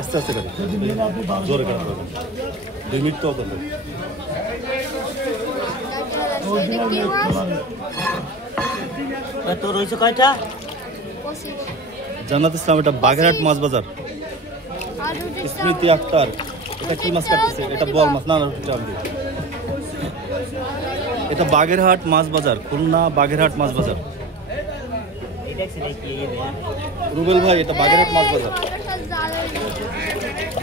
আস্তে আস্তে করে জোরে করে 2 মিনিট তো করবে। তো রয়েছে কয়টা? জান্নাত ইসলাম, এটা বাগেরহাট মাছ বাজার। স্মৃতি আক্তার, এটা কি মাছ কাটতেছে? এটা বল মাছ না? এটা বাগেরহাট মাছ বাজার, খুলনা বাগেরহাট মাছ বাজার। রুবেল ভাই, এটা বাগেরহাট মাছ বাজার।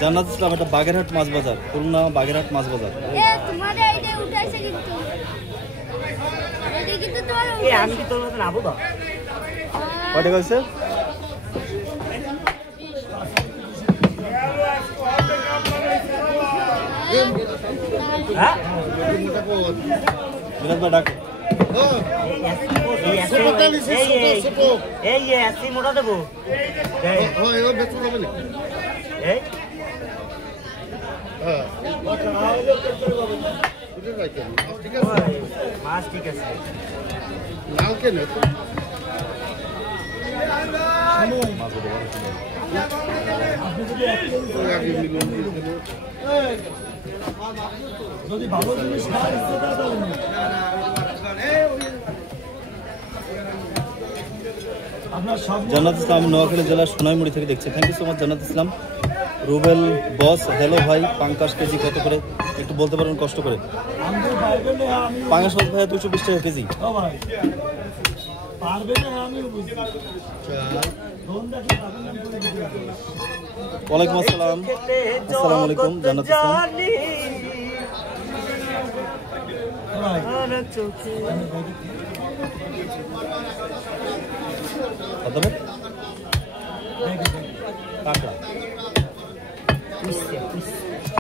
জান্নাত ইসলাম, এটা বাগেরহাট মাছ বাজার, খুলনা বাগেরহাট মাছ বাজার। কয়টা কইছে? বিরাজ ভাই ডাক। মোটা দেবো মাছ, ঠিক আছে। লাল কেন যদি ভালো জিনিস জান্নাত ইসলাম নোয়াখালী জেলার সোনাইমুড়ি থেকে দেখছে। থ্যাংক ইউ সো মাচ জান্নাত ইসলাম। রুবেল বস, হ্যালো ভাই, পাঙ্কাশ কেজি কত করে একটু বলতে পারবেন কষ্ট করে? পাঙ্কাশ মাছ ভাইয়া 220 টাকা কেজি। ওয়ালাইকুম আসসালাম। আসসালামু আলাইকুম জান্নাত ইসলাম। কত কাঁকড়া